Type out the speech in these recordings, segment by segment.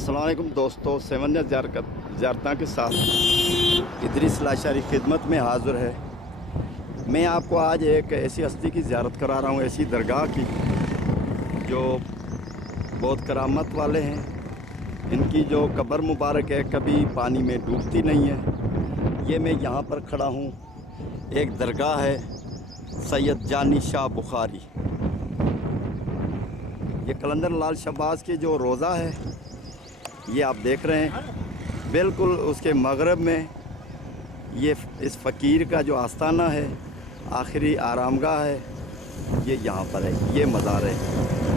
अस्सलाम वालेकुम दोस्तों, सेवन ज़्यारता के साथ इदरीस लाशारी खिदमत में हाज़िर है। मैं आपको आज एक ऐसी हस्ती की ज़ियारत करा रहा हूँ, ऐसी दरगाह की जो बहुत करामत वाले हैं। इनकी जो कब्र मुबारक है कभी पानी में डूबती नहीं है। ये मैं यहाँ पर खड़ा हूँ, एक दरगाह है सैयद जानी शाह बुखारी। ये कलंदर लाल शहबाज की जो रोज़ा है ये आप देख रहे हैं, बिल्कुल उसके मगरब में ये इस फ़कीर का जो आस्थाना है, आखिरी आरामगाह है, ये यहाँ पर है, ये मज़ार है।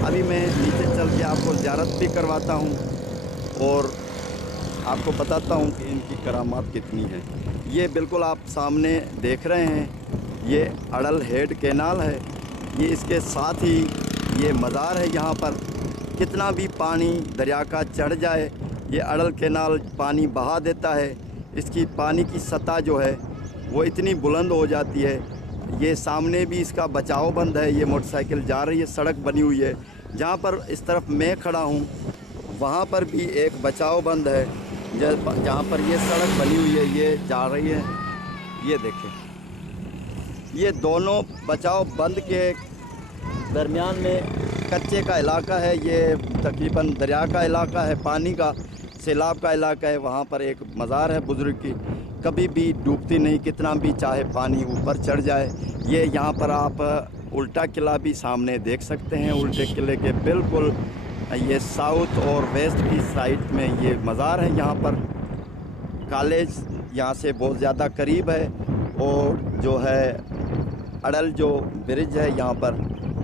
अभी मैं नीचे चल के आपको ज़ियारत भी करवाता हूँ और आपको बताता हूँ कि इनकी करामात कितनी है। ये बिल्कुल आप सामने देख रहे हैं, ये अड़ल हेड कैनाल है, ये इसके साथ ही ये मज़ार है। यहाँ पर कितना भी पानी दरिया का चढ़ जाए, ये अड़ल कैनाल पानी बहा देता है। इसकी पानी की सतह जो है वो इतनी बुलंद हो जाती है। ये सामने भी इसका बचाव बंद है, ये मोटरसाइकिल जा रही है, सड़क बनी हुई है। जहाँ पर इस तरफ मैं खड़ा हूँ वहाँ पर भी एक बचाव बंद है, जहाँ पर ये सड़क बनी हुई है, ये जा रही है। ये देखें, ये दोनों बचाव बंद के दरमियान में कच्चे का इलाका है। ये तकरीबन दरिया का इलाका है, पानी का सैलाब का इलाका है। वहाँ पर एक मज़ार है बुज़ुर्ग की, कभी भी डूबती नहीं, कितना भी चाहे पानी ऊपर चढ़ जाए। ये यहाँ पर आप उल्टा किला भी सामने देख सकते हैं। उल्टे किले के बिल्कुल ये साउथ और वेस्ट की साइड में ये मज़ार है। यहाँ पर कॉलेज यहाँ से बहुत ज़्यादा करीब है और जो है अड़ल जो ब्रिज है यहाँ पर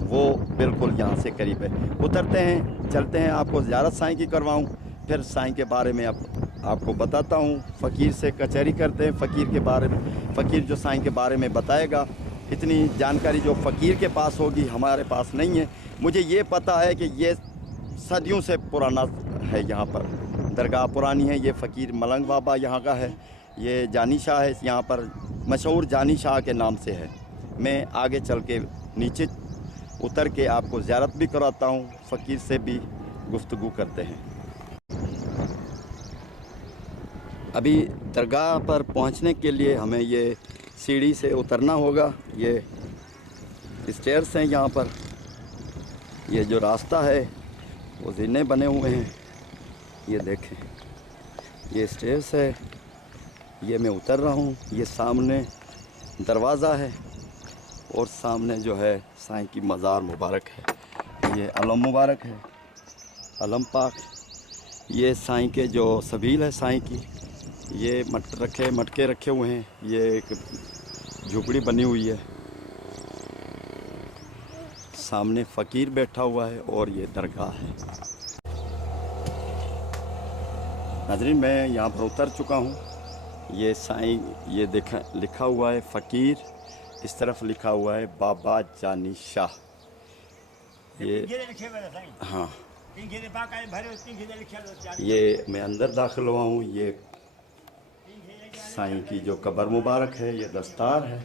वो बिल्कुल यहाँ से करीब है। उतरते हैं, चलते हैं, आपको ज़ियारत साईं की करवाऊँ, फिर साईं के बारे में आपको बताता हूँ। फ़कीर से कचहरी करते हैं, फ़कीर के बारे में, फ़कीर जो साईं के बारे में बताएगा। इतनी जानकारी जो फ़कीर के पास होगी हमारे पास नहीं है। मुझे ये पता है कि ये सदियों से पुराना है, यहाँ पर दरगाह पुरानी है। ये फ़कीर मलंग बाबा यहाँ का है, ये जानी शाह है, यहाँ पर मशहूर जानी शाह के नाम से है। मैं आगे चल के नीचे उतर के आपको ज़ियारत भी कराता हूँ, फ़कीर से भी गुफ्तगू करते हैं। अभी दरगाह पर पहुँचने के लिए हमें ये सीढ़ी से उतरना होगा। ये स्टेयर्स हैं यहाँ पर, ये जो रास्ता है वो ज़ीने बने हुए हैं। ये देखें, ये स्टेयर्स है, ये मैं उतर रहा हूँ। ये सामने दरवाज़ा है और सामने जो है साईं की मज़ार मुबारक है। ये अलम मुबारक है, अलम पाक। ये साईं के जो सबील है साईं की, ये मटके रखे हुए हैं। ये एक झुपड़ी बनी हुई है, सामने फ़कीर बैठा हुआ है और ये दरगाह है। नाज़रीन, मैं यहाँ पर उतर चुका हूँ। ये साईं, ये देखा लिखा हुआ है फ़कीर, इस तरफ लिखा हुआ है बाबा जानी शाह। ये हाँ, ये मैं अंदर दाखिल हुआ हूँ। ये साईं की जो कब्र मुबारक है, ये दस्तार है,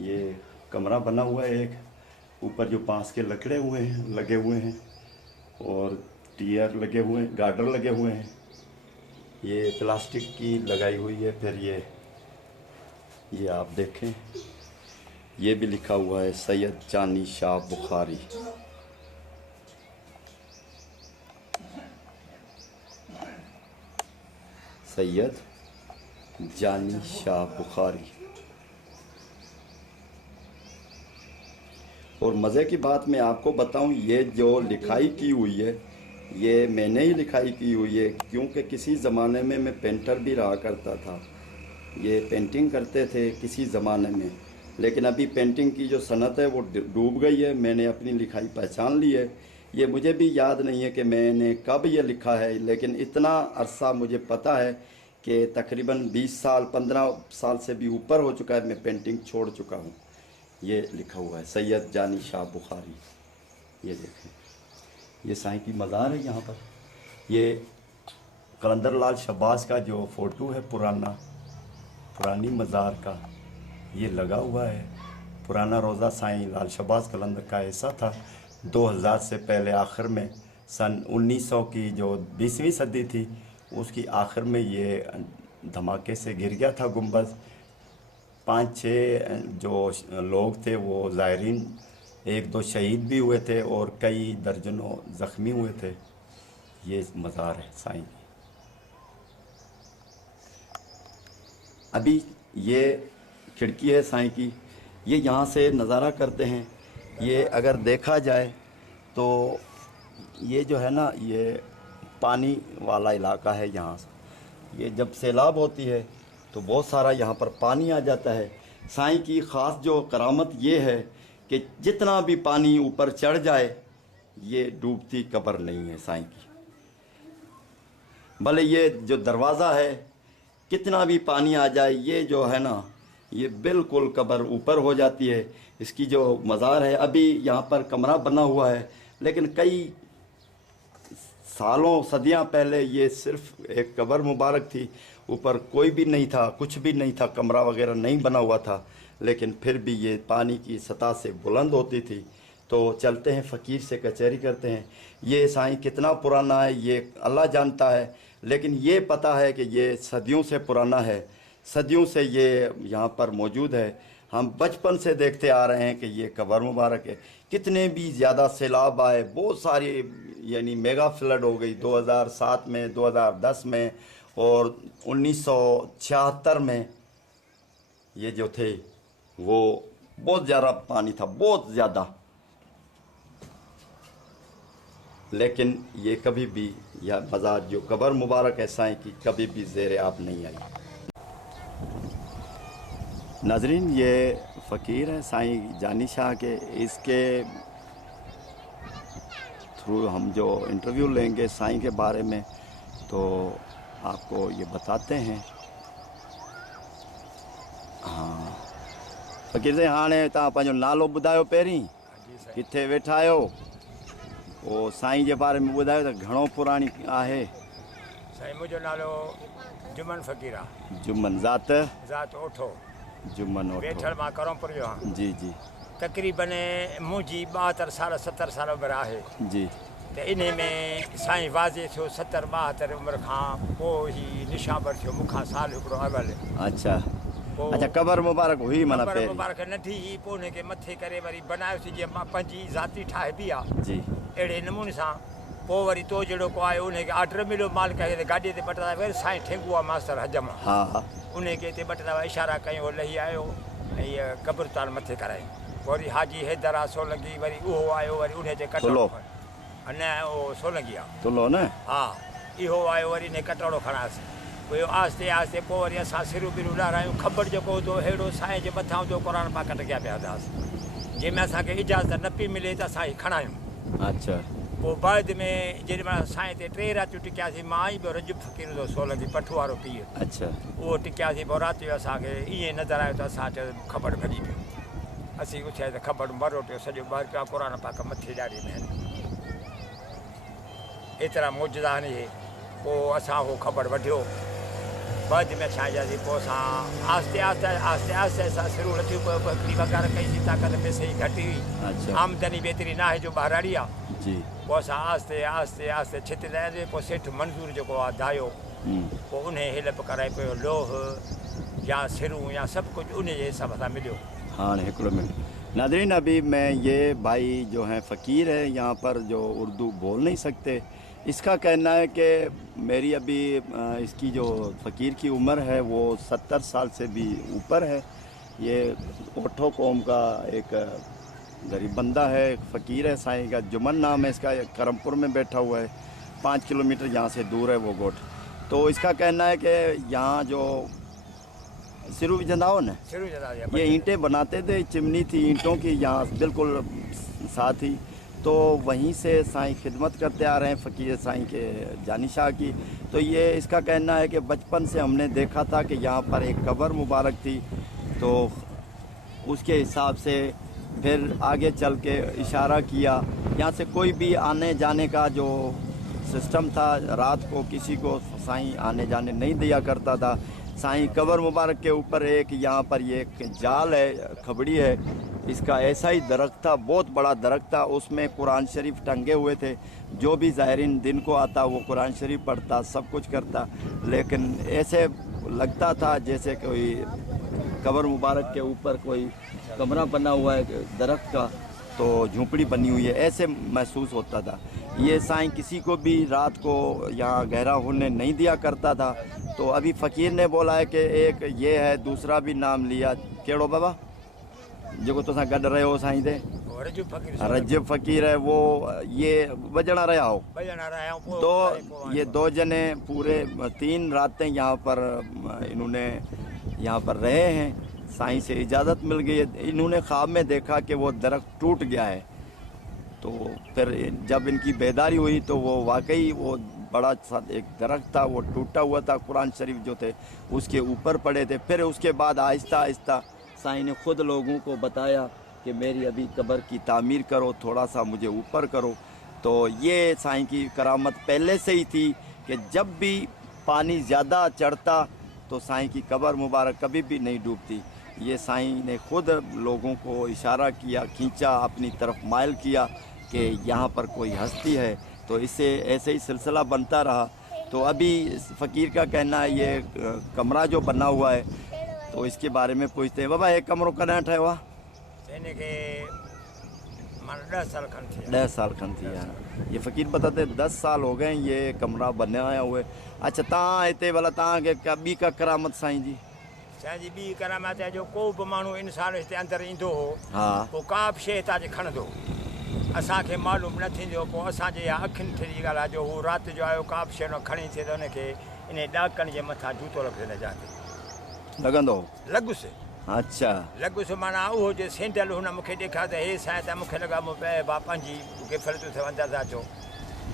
ये कमरा बना हुआ है एक, ऊपर जो बांस के लकड़े लगे हुए हैं और टियर लगे हुए हैं, गार्डर लगे हुए हैं। ये प्लास्टिक की लगाई हुई है। फिर ये आप देखें, ये भी लिखा हुआ है सैयद जानी शाह बुखारी। सैयद जानी शाह बुखारी। और मज़े की बात मैं आपको बताऊं, ये जो लिखाई की हुई है ये मैंने ही लिखाई की हुई है, क्योंकि किसी ज़माने में मैं पेंटर भी रहा करता था। ये पेंटिंग करते थे किसी ज़माने में, लेकिन अभी पेंटिंग की जो सनत है वो डूब गई है। मैंने अपनी लिखाई पहचान ली है। ये मुझे भी याद नहीं है कि मैंने कब ये लिखा है, लेकिन इतना अरसा मुझे पता है कि तकरीबन 20 साल 15 साल से भी ऊपर हो चुका है मैं पेंटिंग छोड़ चुका हूँ। ये लिखा हुआ है सैयद जानी शाह बुखारी। ये देखें, ये साईं की मज़ार है यहाँ पर। ये कलंदर लाल शहबाज का जो फ़ोटो है पुरानी मज़ार का, ये लगा हुआ है। पुराना रोज़ा साईं लाल शहबाज कलंदर का ऐसा था। 2000 से पहले आखिर में सन 1900 की जो 20वीं सदी थी उसकी आखिर में ये धमाके से गिर गया था गुंबद। 5-6 जो लोग थे वो ज़ायरीन, 1-2 शहीद भी हुए थे और कई दर्जनों ज़ख्मी हुए थे। ये मज़ार है साईं। अभी ये खिड़की है साईं की, ये यहाँ से नज़ारा करते हैं। ये अगर देखा जाए तो ये जो है ना, ये पानी वाला इलाका है। यहाँ से ये जब सैलाब होती है तो बहुत सारा यहाँ पर पानी आ जाता है। साईं की ख़ास जो करामत ये है कि जितना भी पानी ऊपर चढ़ जाए ये डूबती कब्र नहीं है साईं की। भले ये जो दरवाज़ा है कितना भी पानी आ जाए, ये जो है ना ये बिल्कुल कब्र ऊपर हो जाती है। इसकी जो मज़ार है, अभी यहाँ पर कमरा बना हुआ है, लेकिन कई सालों सदियाँ पहले ये सिर्फ एक कब्र मुबारक थी। ऊपर कोई भी नहीं था, कुछ भी नहीं था, कमरा वगैरह नहीं बना हुआ था, लेकिन फिर भी ये पानी की सतह से बुलंद होती थी। तो चलते हैं फ़कीर से कचहरी करते हैं। ये साईं कितना पुराना है ये अल्लाह जानता है, लेकिन ये पता है कि ये सदियों से पुराना है, सदियों से ये यहाँ पर मौजूद है। हम बचपन से देखते आ रहे हैं कि ये कब्र मुबारक है। कितने भी ज़्यादा सैलाब आए, बहुत सारी यानी मेगा फ्लड हो गई 2007 में, 2010 में और 1976 में। ये जो थे वो बहुत ज़्यादा पानी था, बहुत ज़्यादा, लेकिन ये कभी भी यह मज़ार जो कब्र मुबारक है साईं की कभी भी ज़ेर आब नहीं आई। नाज़रीन, ये फ़कीर है साईं जानी शाह के, इसके थ्रू हम जो इंटरव्यू लेंगे साईं के बारे में तो आपको ये बताते हैं। हाँ फ़कीर से हाणे तव्हां पंहिंजो नालो ॿुधायो पहिरीं, किथे वेठा आहियो, पोइ साईं जे बारे में ॿुधायो त घणो पुराणी आहे। साईं मुंहिंजो नालो जुमन फ़कीर आहे। जुमन ज़ात ओठो। जुमन ओठो। वेठल मां करमपुर जो आहियां। जी जी। तक़रीबन मुंहिंजी 72 साल 70 साल उमिरि आहे जी। त इन में साईं वाज़े थियो 70-72 उमिरि खां पोइ ई निशावर थियो मूंखां साल हिकिड़ो अवल। अच्छा अच्छा, कब्र मुबारक हुई माना कब्र पहिरीं? मुबारक नंढी ही, पोइ हुनखे मथे करे वरी बनायोसीं जीअं मां पंहिंजी ज़ाती ठाहे बि आहे जी। अहिड़े नमूने सां। पोइ वरी तो जहिड़ो को आयो उनखे ऑर्डर मिलियो मालिक खे, गाॾीअ ते ॿ वरी साईं ठेंगुआ मास्टर हजम। हा हा। उनखे हिते ॿ दफ़ा इशारा कयूं, लही आयो ऐं इहा क़ब्रस्तान मथे कराई। वरी हाजी हैदर आहे सोलंगी, वरी उहो आयो, वरी उनजे कटोरो न उहो सोलंगी आहे तुलो न, हा, इहो आयो, वरी इन कटोरो खणांसि। पोइ आहिस्ते आहिस्ते पोइ वरी असां सिरूं बिरूं ॾारायूं। ख़बर जेको हूंदो अहिड़ो साईं जे मथां हूंदो, क़ुर पाक टकिया पिया हूंदासीं। जंहिंमें असांखे इजाज़त न पई मिले त असां खणायूं। अच्छा। पोइ बाद में जेॾीमहिल साईं ते 3 रातियूं टिकियासीं, मां ई ॿियो रजब फ़कीर हूंदो सोलंगी पठु वारो पीउ। अच्छा। उहो टिकियासीं, पोइ राति जो असांखे ईअं नज़र आयो त असां चयो ख़बर भॼी पियो। असीं उथिया त ख़बर मरो पियो, सॼो ॿाहिरि पिया क़ुर पाक मथे ॾाढी महिनत। एतिरा मौजूदा आहिनि। पोइ असां उहो ख़बर वठियो, बाद में छा कयासीं, पोइ असां आहिस्ते आहिस्ते आहिस्ते आहिस्ते असां सिरूं लथियूं। पोइ हिकिड़ी वगार कईसीं, ताक़त पैसे जी घटि हुई, आमदनी बि एतिरी न आहे जो ॿाहिराड़ी आहे जी। पोइ असां आहिस्ते आहिस्ते आहिस्ते छितंदासीं। पोइ सेठ मंज़ूर जेको आहे दायो, पोइ उन हेल्प कराए पियो, लोह या सिरूं या सभु कुझु उन जे हिसाब सां मिलियो। हाँ हिकिड़ो मिनट नाज़रीन, अभी मैं ये भाई जो हैं फ़कीर है यहाँ पर जो उर्दू बोल नहीं सकते, इसका कहना है कि मेरी अभी इसकी जो फ़कीर की उम्र है वो 70 साल से भी ऊपर है। ये ओठो कौम का एक गरीब बंदा है, एक फ़कीर है साईं का, जुमन नाम है इसका, करमपुर में बैठा हुआ है, 5 किलोमीटर यहाँ से दूर है वो गोठ। तो इसका कहना है कि यहाँ जो सिरू विझंदा हो न, ये ईंटें बनाते थे, चिमनी थी ईंटों की यहाँ बिल्कुल साथ ही, तो वहीं से साईं खिदमत करते आ रहे हैं फ़कीर साईं के जानी शाह की। तो ये इसका कहना है कि बचपन से हमने देखा था कि यहाँ पर एक कब्र मुबारक थी, तो उसके हिसाब से फिर आगे चल के इशारा किया। यहाँ से कोई भी आने जाने का जो सिस्टम था, रात को किसी को साईं आने जाने नहीं दिया करता था। साईं कब्र मुबारक के ऊपर एक यहाँ पर ये एक जाल है, खबड़ी है, इसका ऐसा ही दरख्त था, बहुत बड़ा दरख्त था, उसमें कुरान शरीफ टंगे हुए थे। जो भी ज़ायरीन दिन को आता वो कुरान शरीफ पढ़ता, सब कुछ करता, लेकिन ऐसे लगता था जैसे कोई कब्र मुबारक के ऊपर कोई कमरा बना हुआ है दरख्त का, तो झोंपड़ी बनी हुई है, ऐसे महसूस होता था। ये साईं किसी को भी रात को यहाँ गहरा होने नहीं दिया करता था। तो अभी फ़कीर ने बोला है कि एक ये है, दूसरा भी नाम लिया, केड़ो बाबा जो तुसा गड रहे हो साईं दे रजब फ़कीर है, वो ये बजना रहा हो। तो ये 2 जने पूरे 3 रातें यहाँ पर इन्होंने यहाँ पर रहे हैं। साईं से इजाज़त मिल गई है, इन्होंने ख्वाब में देखा कि वो दरख्त टूट गया है। तो फिर जब इनकी बेदारी हुई तो वो वाकई वो बड़ा सा एक दरख्त था, वो टूटा हुआ था, कुरान शरीफ जो थे उसके ऊपर पड़े थे। फिर उसके बाद आहिस्ता आहिस्ता साईं ने ख़ुद लोगों को बताया कि मेरी अभी कब्र की तामीर करो, थोड़ा सा मुझे ऊपर करो। तो ये साईं की करामत पहले से ही थी कि जब भी पानी ज़्यादा चढ़ता तो साईं की कब्र मुबारक कभी भी नहीं डूबती। ये साईं ने ख़ुद लोगों को इशारा किया, खींचा, अपनी तरफ माइल किया कि यहाँ पर कोई हस्ती है। तो इससे ऐसे ही सिलसिला बनता रहा। तो अभी फ़कीर का कहना है ये कमरा जो बना हुआ है, तो इसके बारे में पूछते हैं। बाबा एक कमरों का नाट है वहाँ 10 साल खन थी यार। ये फ़कीर बताते 10 साल हो गए ये कमरा बनाया हुए। अच्छा तव्हां हिते भला तव्हांखे ॿी का करामत साईं जी? साईं जी ॿी करामत है जो को बि माण्हू इंसान हिते अंदरि ईंदो हो, हा, पोइ का बि शइ हितां खणंदो, असांखे मालूम न थींदो। पोइ असांजे अखियुनि थे जी ॻाल्हि आहे जो हू राति जो आयो, का बि शइ न खणी थिए त हुनखे इन ॾाकनि जे मथां जूतो रखियो न जाते लॻंदो लॻुसि। अच्छा लॻुसि माना उहो जे सेंडल हुन मूंखे ॾेखारियो त हे साईं त मूंखे लॻा मूं पंहिंजी गिफ़्ट थियो अंदरि था अचो।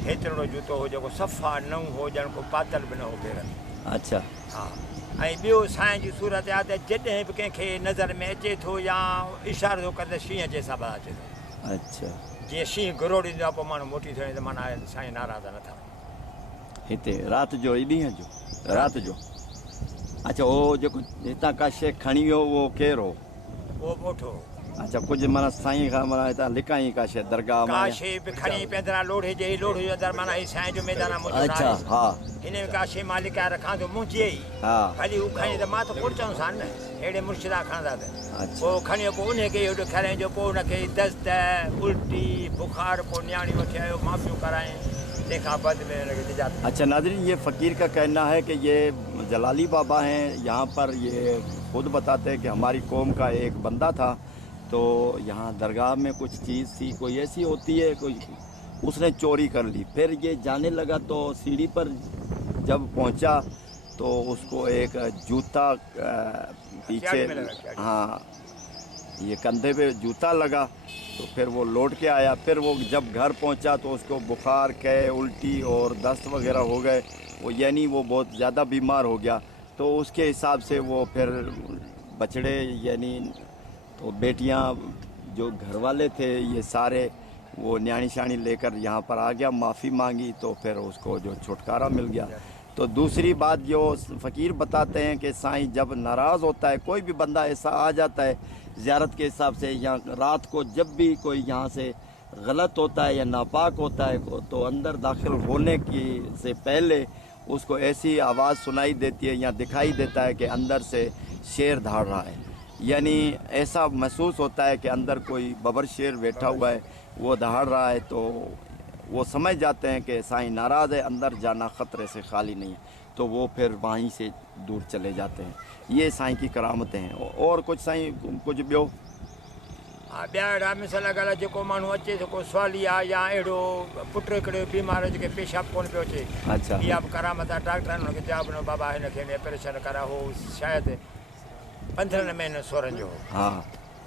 हेतिरो जूतो हो जेको सफ़ा नओं हो, ॼण को पातल बि न हो पेर। अच्छा हा, ऐं ॿियो साईं जी सूरत आहे त जॾहिं बि कंहिंखे नज़र में अचे थो या इशारो थो करे त शींहं जे हिसाब सां अचे थो। अच्छा जीअं शींहं घुरो ॾींदो आहे पोइ माण्हू मोटी थो वञे त माना साईं नाराज़ नथा। हिते राति जो ॾींहं जो राति जो? अच्छा उहो जेको हितां का शइ खणी वियो उहो केरु हो? उहो ॻोठो। अच्छा कुझु माना साईं खां माना हितां लिकाई का शइ दरगाह का मां? शइ बि खणी पंहिंजो लोढ़े जे लोढ़े जो अंदरि माना ही साईं जो मैदान आहे। अच्छा हा, हिन में का शइ मां लिकाए रखां थो मुंहिंजे ई हा, खाली हू खणी त मां त कोन चवंदो सां न, अहिड़े मुर्शिदा खणंदा त अच्छा पोइ खणी पोइ उनखे इहो ॾेखारियईं जो पोइ हुनखे दस्त उल्टी बुखार, पोइ न्याणी वठी आयो माफ़ियूं कराए, तंहिंखां बाद में हुनखे निजात। अच्छा नाज़रीन, ये फ़कीर का कहना है कि ये जलाली बाबा हैं। यहाँ पर ये खुद बताते हैं कि हमारी कौम का एक बंदा था, तो यहाँ दरगाह में कुछ चीज़ थी, कोई ऐसी होती है, कोई उसने चोरी कर ली। फिर ये जाने लगा तो सीढ़ी पर जब पहुँचा तो उसको एक जूता पीछे, हाँ ये कंधे पे जूता लगा। तो फिर वो लौट के आया। फिर वो जब घर पहुंचा तो उसको बुखार, कै, उल्टी और दस्त वगैरह हो गए, वो यानी वो बहुत ज़्यादा बीमार हो गया। तो उसके हिसाब से वो फिर बछड़े यानी तो बेटियां जो घर वाले थे ये सारे वो न्याणी शाणी लेकर यहाँ पर आ गया, माफ़ी मांगी, तो फिर उसको जो छुटकारा मिल गया। तो दूसरी बात जो फ़कीर बताते हैं कि साईं जब नाराज़ होता है, कोई भी बंदा ऐसा आ जाता है ज़ियारत के हिसाब से, या रात को जब भी कोई यहाँ से गलत होता है या नापाक होता है तो अंदर दाखिल होने की से पहले उसको ऐसी आवाज़ सुनाई देती है या दिखाई देता है कि अंदर से शेर दहाड़ रहा है, यानी ऐसा महसूस होता है कि अंदर कोई बबर शेर बैठा हुआ है, वो दहाड़ रहा है। तो वो समझ जाते हैं कि साईं नाराज़ है, अंदर जाना ख़तरे से खाली नहीं है, तो वो फिर वहीं से दूर चले जाते हैं। ये साईं की करामतें हैं। और कुछ साईं कुछ ॿियो? हा, ॿिया अहिड़ा मिसाल ॻाल्हि जेको माण्हू अचे त को सवाली आहे या अहिड़ो पुटु हिकिड़ो बीमार जेके पेशाब कोन पियो अचे, अच्छा इहा बि करामत आहे। डॉक्टरनि हुनखे जवाबु ॾिनो बाबा हिनखे ऑपरेशन करा, हो शायदि 15 महीने सोरनि जो। हा,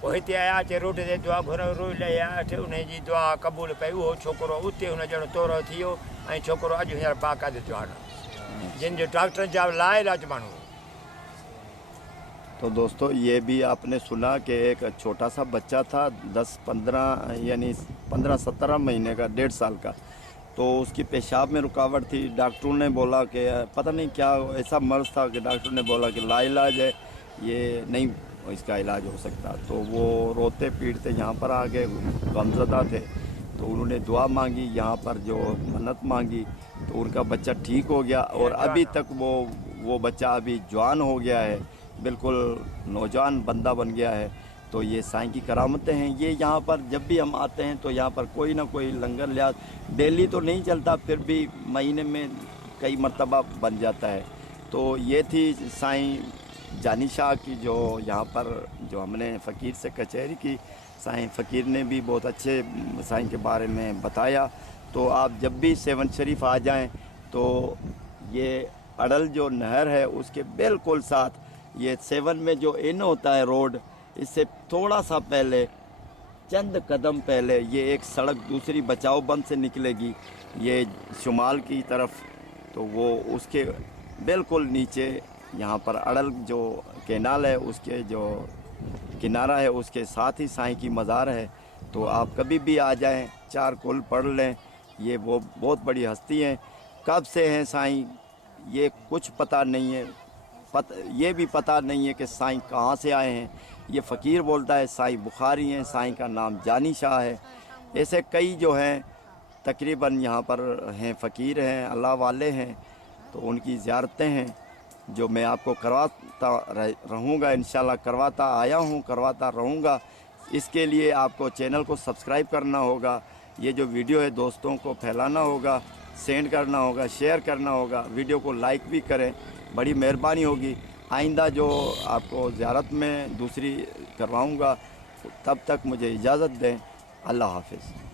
पोइ हिते आया, अचे रोड ते दुआ घुरो रोई लहिया, उनजी दुआ क़बूल पई। उहो छोकिरो उते हुन ॼणो तौरो थी वियो ऐं छोकिरो अॼु हींअर बाक़ाइदे थियो आहे, जिन जो डॉक्टरनि जा लाइलाज माण्हू। तो दोस्तों ये भी आपने सुना कि एक छोटा सा बच्चा था 10-15 यानी 15-17 महीने का, 1.5 साल का, तो उसकी पेशाब में रुकावट थी। डॉक्टरों ने बोला कि पता नहीं क्या ऐसा मर्ज़ था कि डॉक्टर ने बोला कि लाइलाज है, ये नहीं इसका इलाज हो सकता। तो वो रोते पीटते यहाँ पर आ गए, गमज़दा थे, तो उन्होंने दुआ मांगी यहाँ पर, जो मन्नत मांगी, तो उनका बच्चा ठीक हो गया। और अभी तक वो बच्चा अभी जवान हो गया है, बिल्कुल नौजवान बंदा बन गया है। तो ये साईं की करामतें हैं। ये यहाँ पर जब भी हम आते हैं तो यहाँ पर कोई ना कोई लंगर लिहाज डेली तो नहीं चलता, फिर भी महीने में कई मरतबा बन जाता है। तो ये थी साईं जानी शाह की जो यहाँ पर जो हमने फ़कीर से कचहरी की। साईं फ़कीर ने भी बहुत अच्छे साईं के बारे में बताया। तो आप जब भी सेवन शरीफ आ जाएं तो ये अड़ल जो नहर है उसके बिल्कुल साथ, ये सेवन में जो इन होता है रोड, इससे थोड़ा सा पहले, चंद कदम पहले, ये एक सड़क दूसरी बचाओ बंद से निकलेगी, ये शुमाल की तरफ। तो वो उसके बिल्कुल नीचे यहाँ पर अड़ल जो कैनाल है उसके जो किनारा है उसके साथ ही साईं की मज़ार है। तो आप कभी भी आ जाएं, 4 कुल पढ़ लें। ये वो बहुत बड़ी हस्ती हैं। कब से हैं साईं ये कुछ पता नहीं है, ये भी पता नहीं है कि साईं कहाँ से आए हैं। ये फ़कीर बोलता है साईं बुखारी हैं, साईं का नाम जानी शाह है। ऐसे कई जो हैं तकरीबन यहाँ पर हैं, फ़कीर हैं, अल्लाह वाले हैं। तो उनकी ज़ियारतें हैं जो मैं आपको करवाता रहूँगा, इंशाल्लाह करवाता आया हूँ, करवाता रहूँगा। इसके लिए आपको चैनल को सब्सक्राइब करना होगा, ये जो वीडियो है दोस्तों को फैलाना होगा, सेंड करना होगा, शेयर करना होगा, वीडियो को लाइक भी करें, बड़ी मेहरबानी होगी। आइंदा जो आपको ज़ियारत में दूसरी करवाऊँगा, तब तक मुझे इजाज़त दें। अल्लाह हाफ़िज़।